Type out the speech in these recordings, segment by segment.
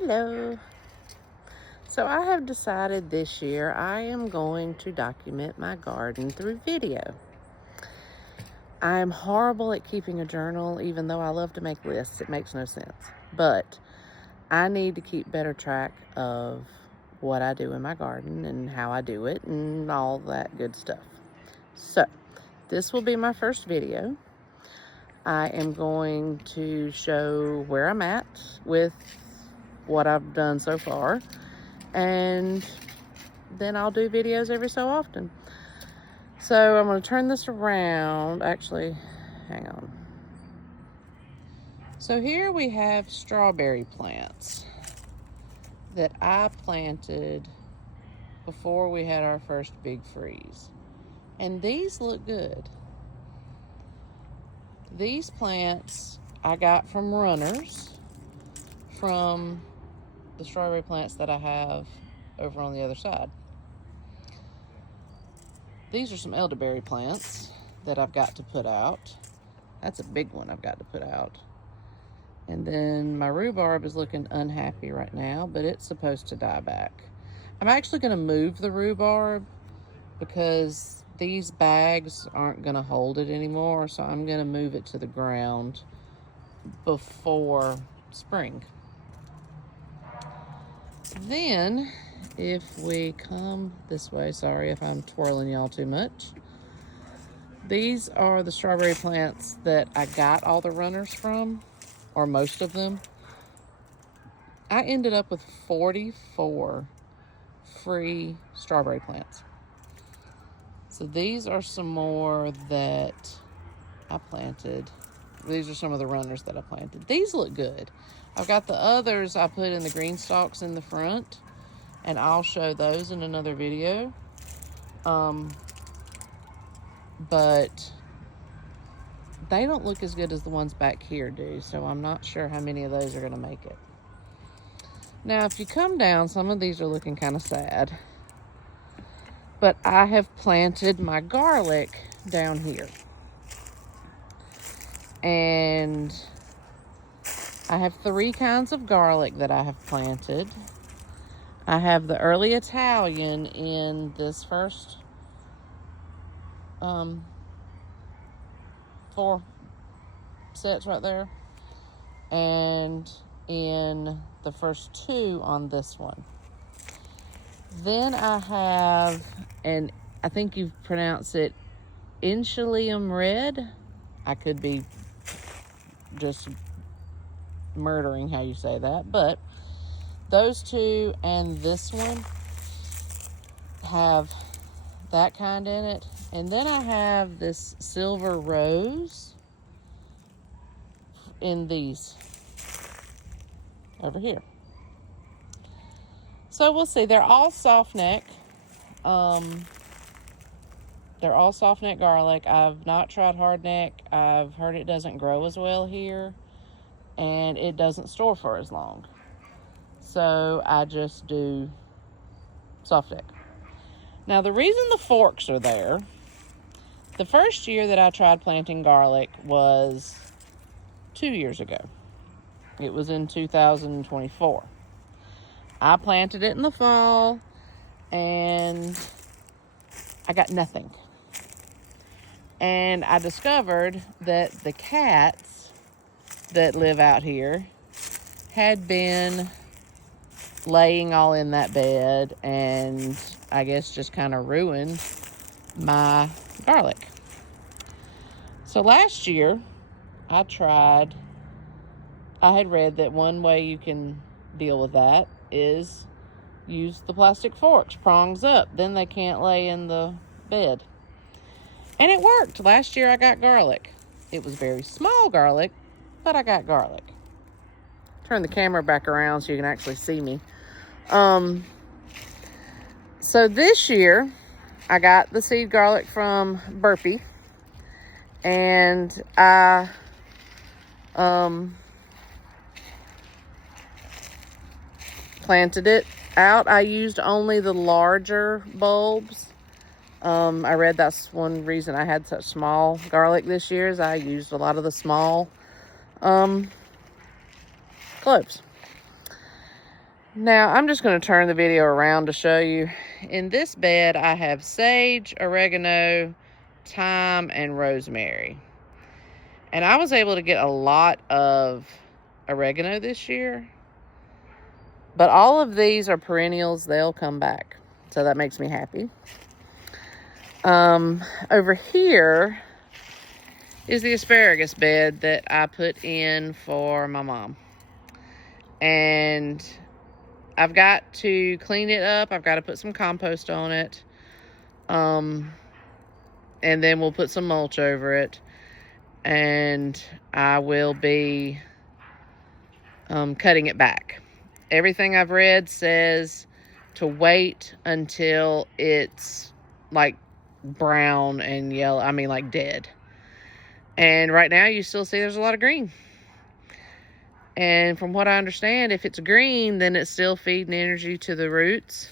Hello. So I have decided this year I am going to document my garden through video. I am horrible at keeping a journal, even though I love to make lists. It makes no sense. But I need to keep better track of what I do in my garden and how I do it and all that good stuff. So this will be my first video. I am going to show where I'm at with what I've done so far, and then I'll do videos every so often. So I'm going to turn this around. Actually, hang on. So here we have strawberry plants that I planted before we had our first big freeze. And these look good. These plants I got from runners from the strawberry plants that I have over on the other side. These are some elderberry plants that I've got to put out. That's a big one I've got to put out. And then my rhubarb is looking unhappy right now, but it's supposed to die back. I'm actually going to move the rhubarb because these bags aren't going to hold it anymore, so I'm going to move it to the ground before spring. Then, if we come this way, sorry if I'm twirling y'all too much. These are the strawberry plants that I got all the runners from, or most of them. I ended up with 44 free strawberry plants. So these are some more that I planted. These are some of the runners that I planted. These look good. I've got the others I put in the green stalks in the front, and I'll show those in another video. But they don't look as good as the ones back here do, so I'm not sure how many of those are going to make it. Now, if you come down, some of these are looking kind of sad. But I have planted my garlic down here. And I have 3 kinds of garlic that I have planted. I have the early Italian in this first 4 sets right there. And in the first 2 on this one. Then I have, and I think you pronounce it Inchalium Red. I could be just murdering how you say that, but those 2 and this one have that kind in it. And then I have this silver rose in these over here. So we'll see. They're all soft neck. They're all soft neck garlic. I've not tried hard neck. I've heard it doesn't grow as well here, and it doesn't store for as long. So I just do soft neck. Now, the reason the forks are there, the first year that I tried planting garlic was 2 years ago. It was in 2024. I planted it in the fall, and I got nothing. And I discovered that the cats that live out here had been laying all in that bed and I guess just kind of ruined my garlic. So last year, I had read that one way you can deal with that is use the plastic forks, prongs up. Then they can't lay in the bed. And it worked. Last year I got garlic. It was very small garlic, but I got garlic. Turn the camera back around so you can actually see me. So this year I got the seed garlic from Burpee, and I planted it out. I used only the larger bulbs. I read that's one reason I had such small garlic this year, is I used a lot of the small cloves. Now, I'm just going to turn the video around to show you. In this bed, I have sage, oregano, thyme, and rosemary. And I was able to get a lot of oregano this year. But all of these are perennials. They'll come back. So that makes me happy. Over here is the asparagus bed that I put in for my mom. And I've got to clean it up. I've got to put some compost on it. And then we'll put some mulch over it. And I will be cutting it back. Everything I've read says to wait until it's like brown and yellow. I mean, like dead. And right now you still see there's a lot of green. And from what I understand, if it's green, then it's still feeding energy to the roots,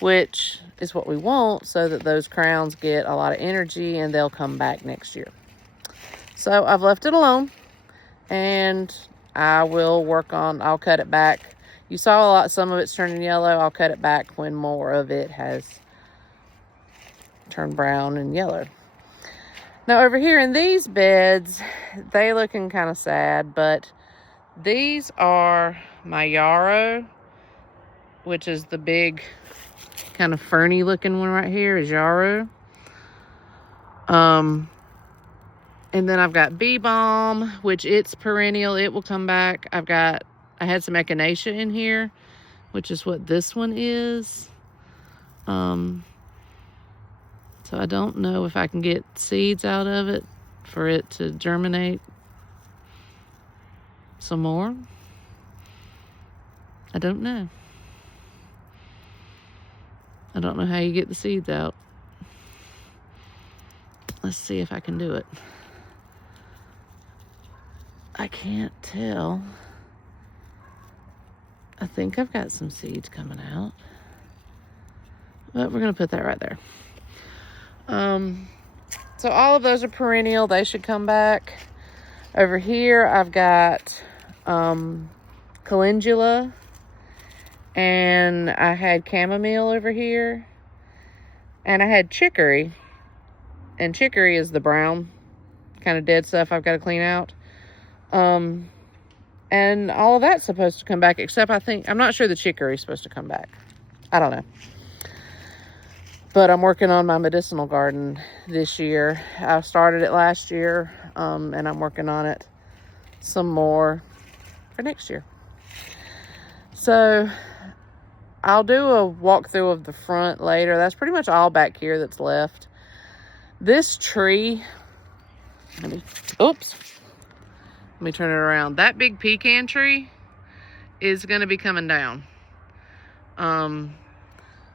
which is what we want, so that those crowns get a lot of energy and they'll come back next year. So I've left it alone, and I will work on, I'll cut it back. You saw some of it's turning yellow. I'll cut it back when more of it has turned brown and yellow. Now over here in these beds, they looking kind of sad, but these are my yarrow, which is the big kind of ferny looking one right here is yarrow. And then I've got bee balm, which it's perennial. It will come back. I had some echinacea in here, which is what this one is. So I don't know if I can get seeds out of it for it to germinate some more. I don't know. I don't know how you get the seeds out. Let's see if I can do it. I can't tell. I think I've got some seeds coming out. But we're going to put that right there. So all of those are perennial. They should come back. Over here, I've got calendula. And I had chamomile over here. And I had chicory. And chicory is the brown kind of dead stuff I've got to clean out. And all of that's supposed to come back, except I'm not sure the chicory is supposed to come back. I don't know. But I'm working on my medicinal garden this year. I started it last year, and I'm working on it some more for next year. So I'll do a walkthrough of the front later. That's pretty much all back here that's left. This tree, let me turn it around. That big pecan tree is going to be coming down.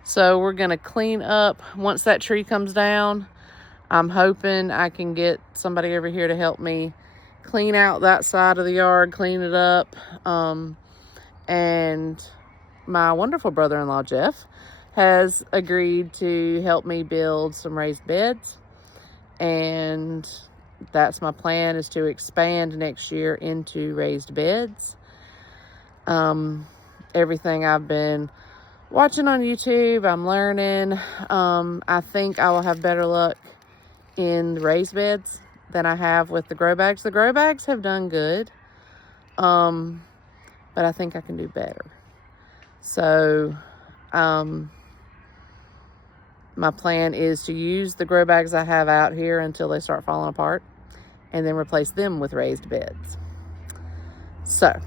So we're going to clean up once that tree comes down. I'm hoping I can get somebody over here to help me clean out that side of the yard, clean it up. And my wonderful brother-in-law, Jeff, has agreed to help me build some raised beds. And that's my plan, is to expand next year into raised beds. Everything I've been watching on YouTube, I'm learning. I think I will have better luck in the raised beds than I have with the grow bags. The grow bags have done good, but I think I can do better. So my plan is to use the grow bags I have out here until they start falling apart, and then replace them with raised beds. So,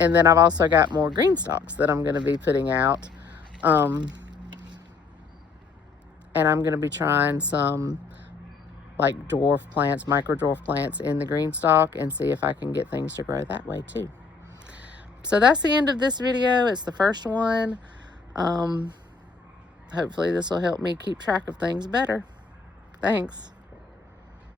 and then I've also got more green stalks that I'm going to be putting out. And I'm going to be trying some like dwarf plants, micro dwarf plants in the green stalk, and see if I can get things to grow that way too. So that's the end of this video. It's the first one. Hopefully this will help me keep track of things better. Thanks.